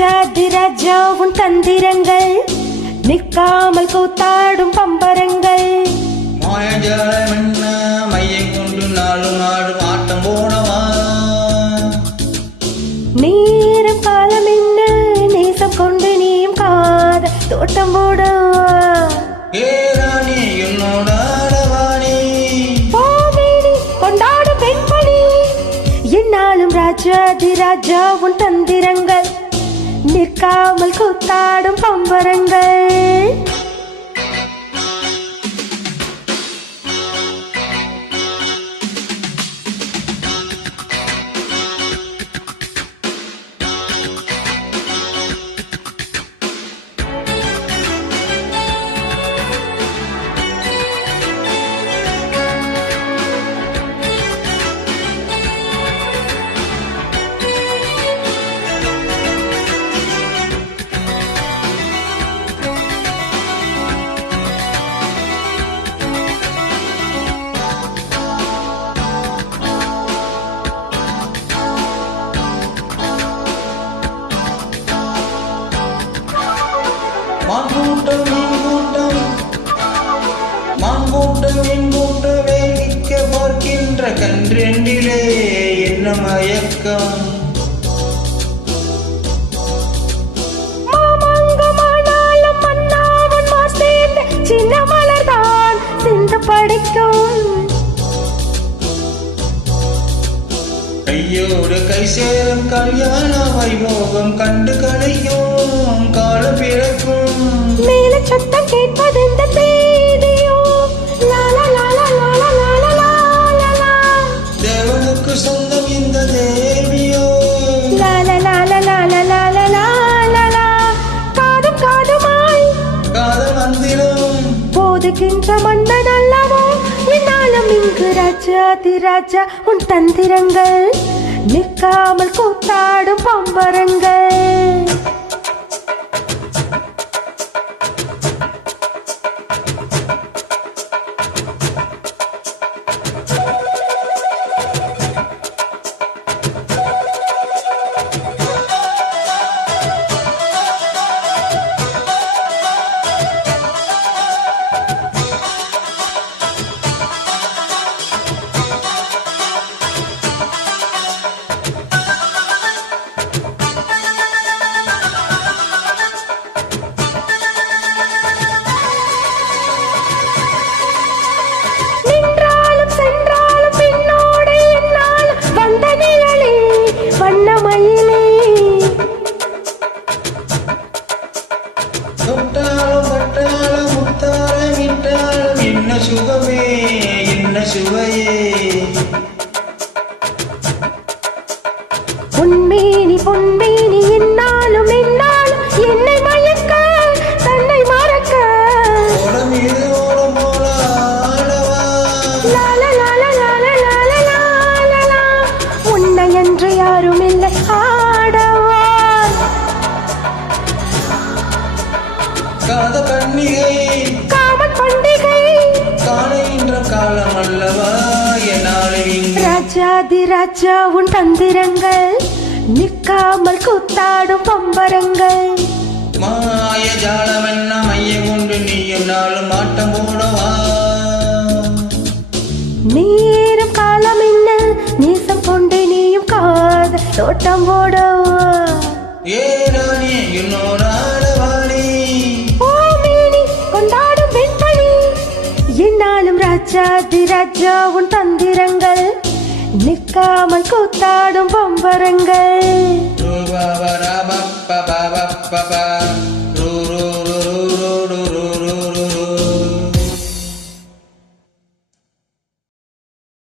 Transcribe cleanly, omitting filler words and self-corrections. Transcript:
ராஜாதிராஜா உன் தந்திரங்கள் நிற்காமல் கூத்தாடும் பம்பரங்கள் மாயஜாலம் என்ன மையை கொண்டு நாளும் நாடும் ஆட்டம் போடவா நேரம் காலம் என்ன நேசம் கொண்டு நீயும் காத தோட்டம் போடவா ஏராணி என்னோட ஆடவாணி பாமேனி கொண்டாடும் பெண்மணி என்னாலும் ராஜாதிராஜா உன் தந்திரங்கள் நிற்காமல் கூத்தாடும் பம்பரங்கள் மாங்கூட்டம் எங்கூட்டம் வேடிக்க பார்க்கின்ற கன்றெண்டிலே என்ன மயக்கம் மாமங்கமானாலும் மன்னாவன் மாசேர்ந்த சின்ன மலர்தான் சிந்து படிக்கும் கையோடு கை சேரும் கல்யாண வைபோகம் கண்டு கலையும் காலம் பிறக்கும் மேல சத்தம் கேட்பது இந்த தேதியோ லாலா லாலா லாலா லாலா லாலா தேவனுக்கு சொந்தம் இந்த தேவியோ லாலா லாலா லாலா லாலா லாலா காதும் காதுமாய் காதல் மந்திரம் போதுகின்ற மன்னன் அல்லவோ என்னாலும் இங்கு ராஜாதிராஜா உன் தந்திரங்கள் நிற்காமல் கூத்தாடும் பம்பரங்கள் தொட்டாலும் பட்டாலும் முத்தாரம் இட்டாலும் என்ன சுகமே என்ன சுவையே பொன்மேனி பொன்மேனி என்னாலும் என்னாலும் என்னை மயக்க தன்னை மறக்க ஓடம் இது ஓடம் போல ஆடவா லாலா லாலா லாலா லாலா லாலா உன்னை என்று யாரும் இல்லை ஆடவா காத கண்ணிகை காமன் பண்டிகை காணுகின்ற காலம் அல்லவா என்னாலே ராஜாதிராஜா உன் தந்திரங்கள் நிற்காமல் கூத்தாடும் பம்பரங்கள் மாய ஜாலம் என்ன மையம் கொண்டு நீயும் நாளும் ஆட்டம் போடவா நேரம் காலம் என்ன நேசம் கொண்டு நீயும் காத தோட்டம் போடவா ஏராணி என்னோட ஆடவாணி ஓமேனி கொண்டாடும் பெண்மணி என்னாலும் ராஜாதிராஜா உன் தந்திரங்கள் நிற்காமல் கூத்தாடும் பம்பரங்கள் ரூபா பரா பப்பா பப்பா